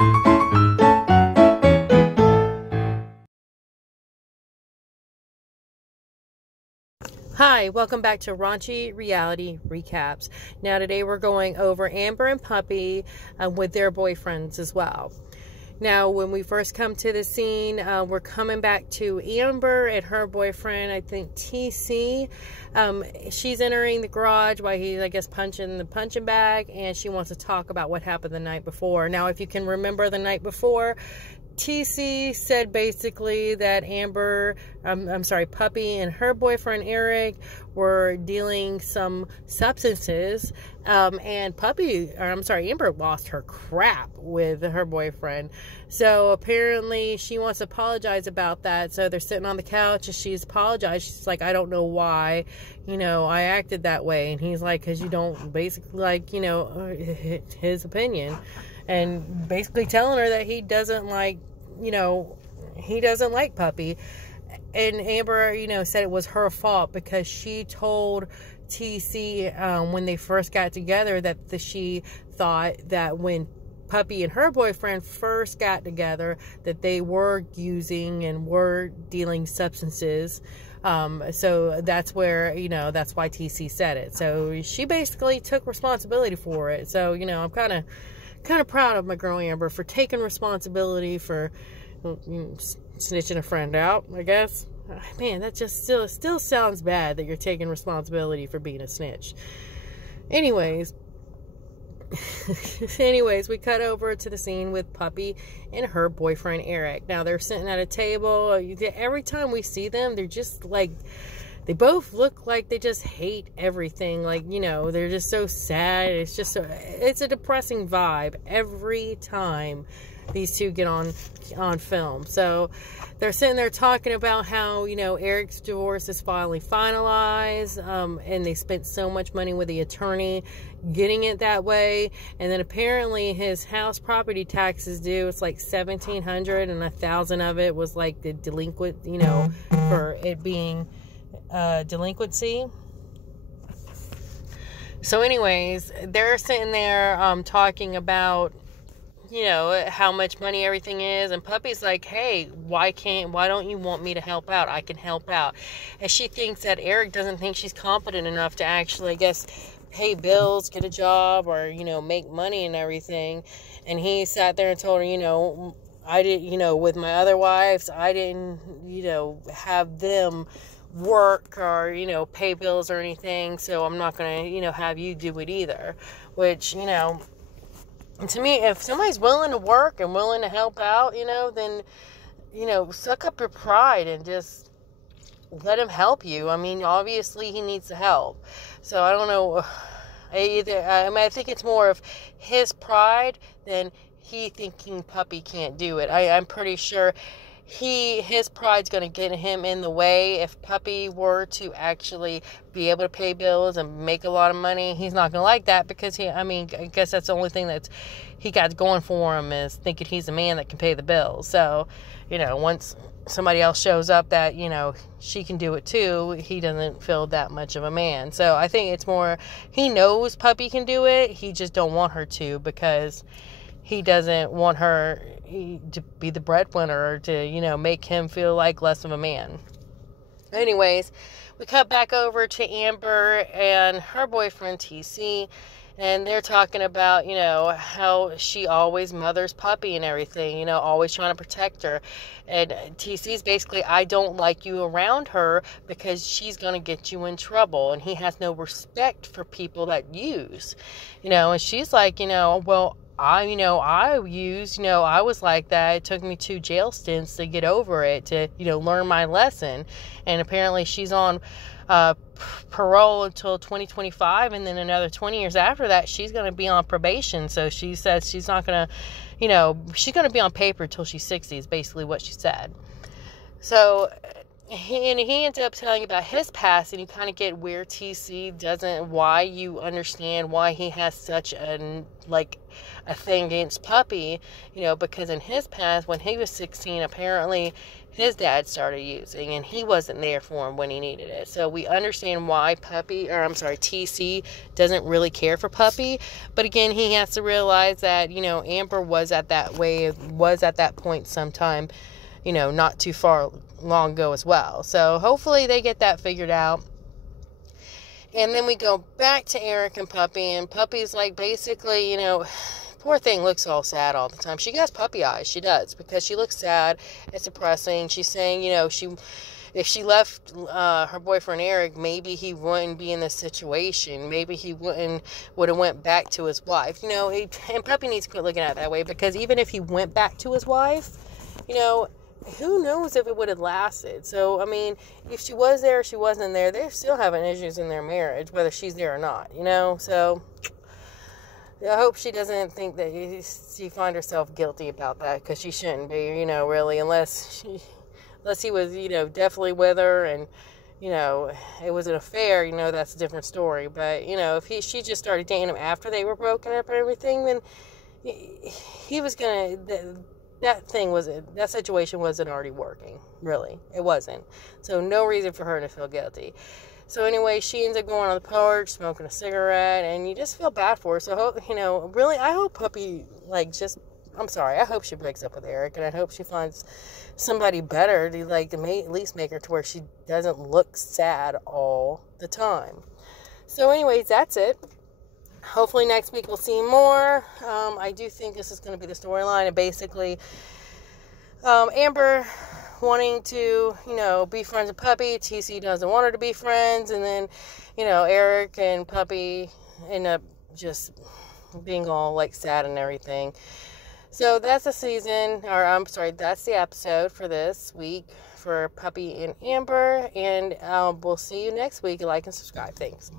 Hi, welcome back to Raunchy Reality Recaps. Now today we're going over Amber and Puppy with their boyfriends as well. Now when we first come to the scene, we're coming back to Amber and her boyfriend, I think TC. She's entering the garage while he's, I guess, punching the punching bag, and she wants to talk about what happened the night before. Now if you can remember the night before, TC said basically that Puppy and her boyfriend Eric were dealing some substances, and Amber lost her crap with her boyfriend. So apparently she wants to apologize about that. So they're sitting on the couch and she's apologized. She's like, I don't know why, I acted that way. And he's like, because you don't, basically, his opinion. And basically telling her that he doesn't like Puppy. And Amber, said it was her fault because she told TC when they first got together that she thought that when Puppy and her boyfriend first got together that they were using and were dealing substances. So that's where, that's why TC said it. So she basically took responsibility for it. So, I'm kind of proud of my girl Amber for taking responsibility for snitching a friend out, I guess. Man, that just still sounds bad that you're taking responsibility for being a snitch. Anyways, we cut over to the scene with Puppy and her boyfriend Eric. Now they're sitting at a table. Every time we see them, they're just like, they both look like they just hate everything. They're just so sad. It's a depressing vibe every time these two get on film. So they're sitting there talking about how, Eric's divorce is finally finalized. And they spent so much money with the attorney getting it that way. And then apparently his house property taxes due. It's like $1,700 and $1,000 of it was like the delinquent, for it being delinquency. So anyways, they're sitting there talking about how much money everything is, and Puppy's like, hey, why don't you want me to help out? I can help out. And she thinks that Eric doesn't think she's competent enough to actually, I guess, pay bills, get a job, or make money and everything. And he sat there and told her, I didn't, with my other wives, I didn't have them work or pay bills or anything, so I'm not gonna have you do it either. Which to me, if somebody's willing to work and willing to help out, then suck up your pride and just let him help you. I mean, obviously he needs the help, so I don't know. I think it's more of his pride than he thinking Puppy can't do it. I'm pretty sure his pride's going to get him in the way. If Puppy were to actually be able to pay bills and make a lot of money, he's not going to like that, because I guess that's the only thing that he got going for him, is thinking he's a man that can pay the bills. So, once somebody else shows up that, she can do it too, he doesn't feel that much of a man. So I think it's more, he knows Puppy can do it, he just don't want her to, because he doesn't want her to be the breadwinner, or to, make him feel like less of a man. Anyways, we cut back over to Amber and her boyfriend TC, and they're talking about, how she always mothers Puppy and everything, always trying to protect her. And TC's basically, I don't like you around her because she's going to get you in trouble. And he has no respect for people that use, and she's like, well, I was like that. It took me 2 jail stints to get over it, to, learn my lesson. And apparently she's on parole until 2025, and then another 20 years after that, she's going to be on probation. So she says she's not going to, she's going to be on paper until she's 60 is basically what she said. So he ends up telling about his past, and you kind of get where TC doesn't, why you understand why he has such a thing against Puppy, because in his past, when he was 16, apparently his dad started using, and he wasn't there for him when he needed it. So we understand why TC doesn't really care for Puppy. But again, he has to realize that, Amber was at that point sometime, not too far long ago as well. So hopefully they get that figured out. And then we go back to Eric and Puppy, and Puppy's like, basically, poor thing looks all sad all the time. She gets puppy eyes. She does, because she looks sad. It's depressing. She's saying, if she left her boyfriend Eric, maybe he wouldn't be in this situation. Maybe he would have went back to his wife. And Puppy needs to quit looking at it that way, because even if he went back to his wife, who knows if it would have lasted. So, I mean, if she was there or she wasn't there, they're still having issues in their marriage, whether she's there or not, So, I hope she doesn't think that she find herself guilty about that, because she shouldn't be, really, unless he was, definitely with her and, it was an affair, that's a different story. But, if she just started dating him after they were broken up and everything, then he was going to... That situation wasn't already working, really. It wasn't. So no reason for her to feel guilty. So anyway, she ends up going on the porch, smoking a cigarette, and you just feel bad for her. So, really, I hope Puppy, I hope she breaks up with Eric, and I hope she finds somebody better to, at least make her to where she doesn't look sad all the time. So anyways, that's it. Hopefully next week we'll see more. I do think this is going to be the storyline. And basically, Amber wanting to, be friends with Puppy. TC doesn't want her to be friends. And then, Eric and Puppy end up just being all, sad and everything. So that's that's the episode for this week for Puppy and Amber. And we'll see you next week. Like and subscribe. Thanks.